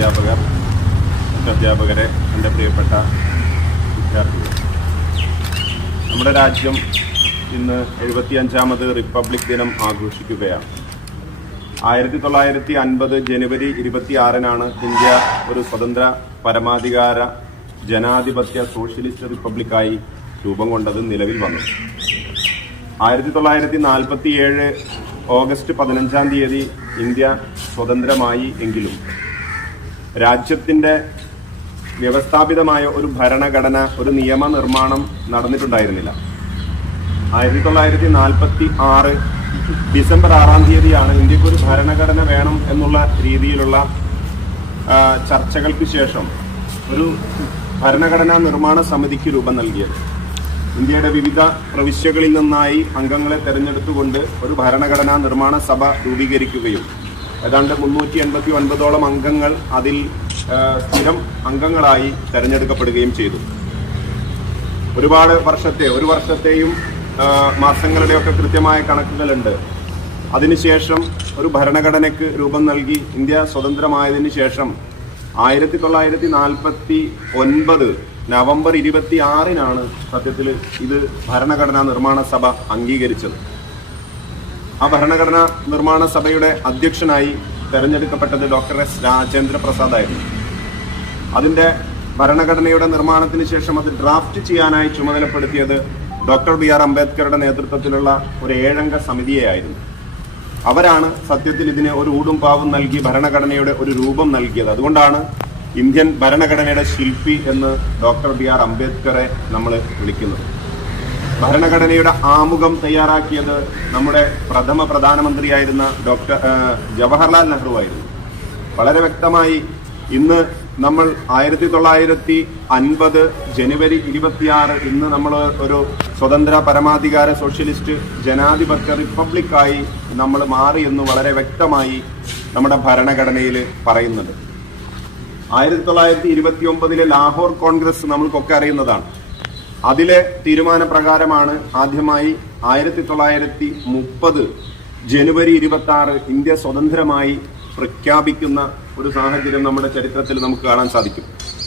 അധ്യാപകർ, അധ്യാപകരെ, എൻ്റെ പ്രിയപ്പെട്ട വിദ്യാർത്ഥികൾ, നമ്മുടെ രാജ്യം ഇന്ന് 75ാമത് റിപ്പബ്ലിക് ദിനം ആഘോഷിക്കുകയാണ്. 1950 ജനുവരി 26-നാണ് ഇന്ത്യ ഒരു സ്വതന്ത്ര പരമാധികാര ജനാധിപത്യ സോഷ്യലിസ്റ്റ് റിപ്പബ്ലിക്കായി രൂപം കൊണ്ടത്, നിലവിൽ വന്നു. 1947 ഓഗസ്റ്റ് 15-ാം തീയതി ഇന്ത്യ സ്വതന്ത്രമായി എങ്കിലും രാജ്യത്തിന്റെ വ്യവസ്ഥാപിതമായ ഒരു ഭരണഘടന, ഒരു നിയമനിർമ്മാണം നടന്നിട്ടുണ്ടായിരുന്നില്ല. 1946 ഡിസംബർ 6-ാം തീയതിയാണ് ഇന്ത്യക്ക് ഒരു ഭരണഘടന വേണം എന്നുള്ള രീതിയിലുള്ള ചർച്ചകൾക്ക് ശേഷം ഒരു ഭരണഘടനാ നിർമ്മാണ സമിതിക്ക് രൂപം നൽകിയത്. ഇന്ത്യയുടെ വിവിധ പ്രവിശ്യകളിൽ നിന്നായി അംഗങ്ങളെ തെരഞ്ഞെടുത്തുകൊണ്ട് ഒരു ഭരണഘടനാ നിർമ്മാണ സഭ രൂപീകരിക്കുകയും ഏതാണ്ട് 389 അംഗങ്ങൾ അതിൽ സ്ഥിരം അംഗങ്ങളായി തെരഞ്ഞെടുക്കപ്പെടുകയും ചെയ്തു. ഒരുപാട് ഒരു വർഷത്തെയും മാസങ്ങളുടെയൊക്കെ കൃത്യമായ കണക്കുകളുണ്ട്. അതിനുശേഷം ഒരു ഭരണഘടനയ്ക്ക് രൂപം നൽകി ഇന്ത്യ സ്വതന്ത്രമായതിനു ശേഷം 1949 നവംബർ 26-നാണ് സത്യത്തിൽ ഇത് ഭരണഘടനാ നിർമ്മാണ സഭ അംഗീകരിച്ചത്. ആ ഭരണഘടനാ നിർമ്മാണ സഭയുടെ അധ്യക്ഷനായി തെരഞ്ഞെടുക്കപ്പെട്ടത് ഡോക്ടർ എസ് രാജേന്ദ്ര പ്രസാദ് ആയിരുന്നു. അതിന്റെ ഭരണഘടനയുടെ നിർമ്മാണത്തിന് ശേഷം അത് ഡ്രാഫ്റ്റ് ചെയ്യാനായി ചുമതലപ്പെടുത്തിയത് ഡോക്ടർ BR അംബേദ്കറുടെ നേതൃത്വത്തിലുള്ള ഒരു 7-അംഗ സമിതിയായിരുന്നു. അവരാണ് സത്യത്തിൽ ഇതിന് ഒരു ഊടും പാവും നൽകി ഭരണഘടനയുടെ ഒരു രൂപം നൽകിയത്. അതുകൊണ്ടാണ് ഇന്ത്യൻ ഭരണഘടനയുടെ ശില്പി എന്ന് ഡോക്ടർ BR അംബേദ്കറെ നമ്മൾ വിളിക്കുന്നത്. ഭരണഘടനയുടെ ആമുഖം തയ്യാറാക്കിയത് നമ്മുടെ പ്രഥമ പ്രധാനമന്ത്രിയായിരുന്ന ഡോക്ടർ ജവഹർലാൽ നെഹ്റു ആയിരുന്നു. വളരെ വ്യക്തമായി ഇന്ന് നമ്മൾ 1950 ജനുവരി 26 ഇന്ന് നമ്മൾ ഒരു സ്വതന്ത്ര പരമാധികാര സോഷ്യലിസ്റ്റ് ജനാധിപത്യ റിപ്പബ്ലിക്കായി നമ്മൾ മാറി എന്ന് വളരെ വ്യക്തമായി നമ്മുടെ ഭരണഘടനയിൽ പറയുന്നുണ്ട്. 1929 ലാഹോർ കോൺഗ്രസ് നമ്മൾക്കൊക്കെ അറിയുന്നതാണ്. അതിലെ തീരുമാനപ്രകാരമാണ് ആദ്യമായി 1930 ജനുവരി 26 ഇന്ത്യ സ്വതന്ത്രമായി പ്രഖ്യാപിക്കുന്ന ഒരു സാഹചര്യം നമ്മുടെ ചരിത്രത്തിൽ നമുക്ക് കാണാൻ സാധിക്കും.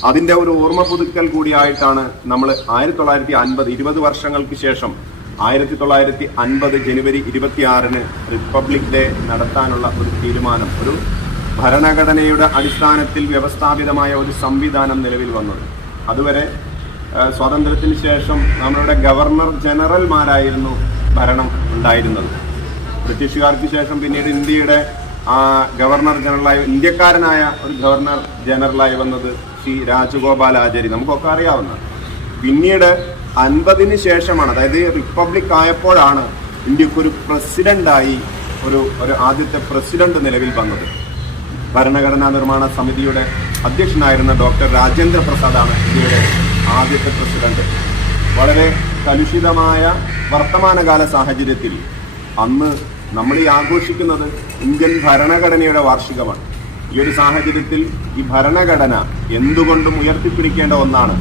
അതിന്റെ ഒരു ഓർമ്മ പുതുക്കൽ കൂടിയായിട്ടാണ് നമ്മൾ 1950 20 വർഷങ്ങൾക്ക് ശേഷം 1950 ജനുവരി 26-ന് റിപ്പബ്ലിക് ഡേ നടത്താനുള്ള ഒരു തീരുമാനം, ഒരു ഭരണഘടനയുടെ അടിസ്ഥാനത്തിൽ വ്യവസ്ഥാപിതമായ ഒരു സംവിധാനം നിലവിൽ വന്നത്. അതുവരെ സ്വാതന്ത്ര്യത്തിന് ശേഷം നമ്മളുടെ ഗവർണർ ജനറൽമാരായിരുന്നു ഭരണം ഉണ്ടായിരുന്നത്. ബ്രിട്ടീഷുകാർക്ക് ശേഷം പിന്നീട് ഇന്ത്യയുടെ ഗവർണർ ജനറലായി, ഇന്ത്യക്കാരനായ ഒരു ഗവർണർ ജനറലായി വന്നത് ശ്രീ രാജഗോപാലാചാരി, നമുക്കൊക്കെ അറിയാവുന്ന. പിന്നീട് 50-ന് ശേഷമാണ്, അതായത് റിപ്പബ്ലിക് ആയപ്പോഴാണ് ഇന്ത്യക്കൊരു പ്രസിഡന്റായി ഒരു ആദ്യത്തെ പ്രസിഡന്റ് നിലവിൽ വന്നത്. ഭരണഘടനാ നിർമ്മാണ സമിതിയുടെ അധ്യക്ഷനായിരുന്ന ഡോക്ടർ രാജേന്ദ്ര പ്രസാദാണ് ഇന്ത്യയുടെ ആദ്യത്തെ പ്രസിഡന്റ്. വളരെ കലുഷിതമായ വർത്തമാനകാല സാഹചര്യത്തിൽ അന്ന് നമ്മൾ ഈ ആഘോഷിക്കുന്നത് ഇന്ത്യൻ ഭരണഘടനയുടെ വാർഷികമാണ്. ഈ ഒരു സാഹചര്യത്തിൽ ഈ ഭരണഘടന എന്തുകൊണ്ടും ഉയർത്തിപ്പിടിക്കേണ്ട ഒന്നാണ്.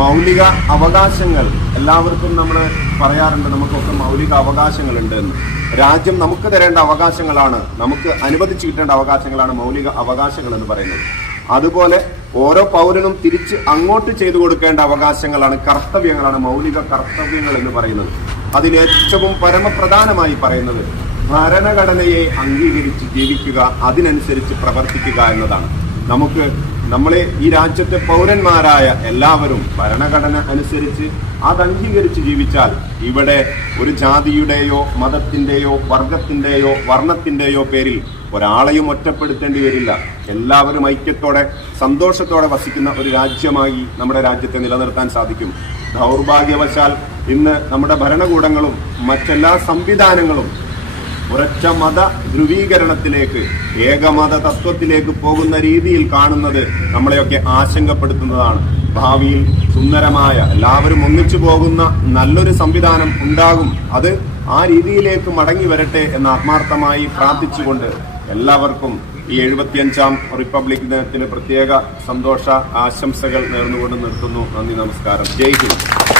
മൗലിക അവകാശങ്ങൾ എല്ലാവർക്കും നമ്മൾ പറയാറുണ്ട്, നമുക്കൊക്കെ മൗലിക അവകാശങ്ങളുണ്ട് എന്ന്. രാജ്യം നമുക്ക് തരേണ്ട അവകാശങ്ങളാണ്, നമുക്ക് അനുവദിച്ചു കിട്ടേണ്ട അവകാശങ്ങളാണ് മൗലിക അവകാശങ്ങൾ എന്ന് പറയുന്നത്. അതുപോലെ ഓരോ പൗരനും തിരിച്ച് അങ്ങോട്ട് ചെയ്തു കൊടുക്കേണ്ട അവകാശങ്ങളാണ്, കർത്തവ്യങ്ങളാണ് മൗലിക കർത്തവ്യങ്ങൾ എന്ന് പറയുന്നത്. അതിലേറ്റവും പരമപ്രധാനമായി പറയുന്നത് ഭരണഘടനയെ അംഗീകരിച്ച് ജീവിക്കുക, അതിനനുസരിച്ച് പ്രവർത്തിക്കുക എന്നതാണ്. നമ്മളെ ഈ രാജ്യത്തെ പൗരന്മാരായ എല്ലാവരും ഭരണഘടന അനുസരിച്ച് അത് അംഗീകരിച്ച് ജീവിച്ചാൽ ഇവിടെ ഒരു ജാതിയുടെയോ മതത്തിന്റെയോ വർഗത്തിന്റെയോ വർണ്ണത്തിന്റെയോ പേരിൽ ഒരാളെയും ഒറ്റപ്പെടുത്തേണ്ടി വരില്ല. എല്ലാവരും ഐക്യത്തോടെ സന്തോഷത്തോടെ വസിക്കുന്ന ഒരു രാജ്യമായി നമ്മുടെ രാജ്യത്തെ നിലനിർത്താൻ സാധിക്കും. ദൗർഭാഗ്യവശാൽ ഇന്ന് നമ്മുടെ ഭരണകൂടങ്ങളും മറ്റെല്ലാ സംവിധാനങ്ങളും ഒരൊറ്റ മത ധ്രുവീകരണത്തിലേക്ക്, ഏകമത തത്വത്തിലേക്ക് പോകുന്ന രീതിയിൽ കാണുന്നത് നമ്മളെയൊക്കെ ആശങ്കപ്പെടുത്തുന്നതാണ്. ഭാവിയിൽ സുന്ദരമായ എല്ലാവരും ഒന്നിച്ചു പോകുന്ന നല്ലൊരു സംവിധാനം ഉണ്ടാകും. അത് ആ രീതിയിലേക്ക് മടങ്ങി വരട്ടെ എന്ന് ആത്മാർത്ഥമായി പ്രാർത്ഥിച്ചുകൊണ്ട് എല്ലാവർക്കും ഈ 75ാം റിപ്പബ്ലിക് ദിനത്തിന് പ്രത്യേക സന്തോഷ ആശംസകൾ നേർന്നുകൊണ്ട് നിർത്തുന്നു. നന്ദി, നമസ്കാരം. ജയ് ഹിന്ദ്.